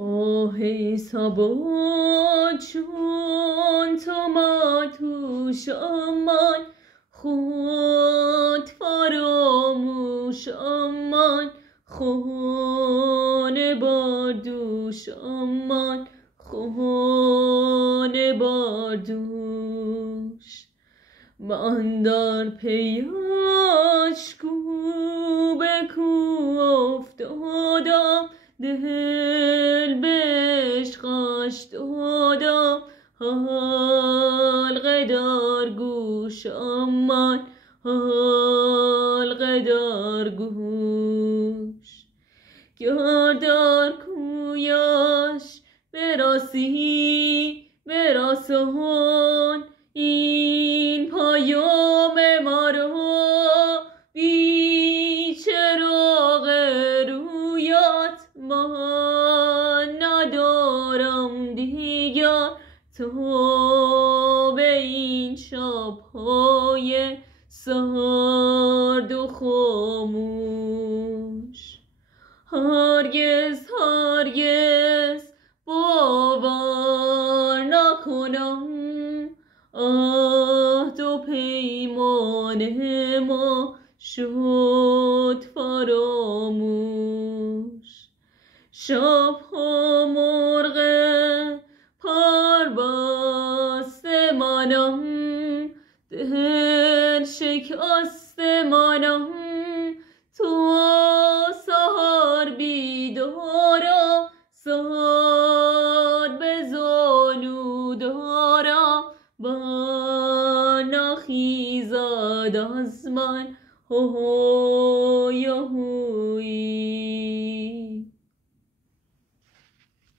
آه ای صبا چون تو ماتوش آمان، خود فراموش آمان، خانه بار دوش آمان، خانه بار دوش. من در پیاش کو به کو افتادم، دل به عشقش دادم، حلقه در گوش آمان، حلقه در گوش. گر در کویش براسی براسان، این پیام مرا بی چراغ رویت من ندارم دیگر، تا به این شب‌های سرد و خاموش. هرگز هرگز باور نکنم عهد و پیمان ما شد فراموش. شب‌ها مرغ پربسته منم، دل شکسته منم، تو سحر بیدارم، سر به زانو دارم، برنخیزد از من هوی هوی.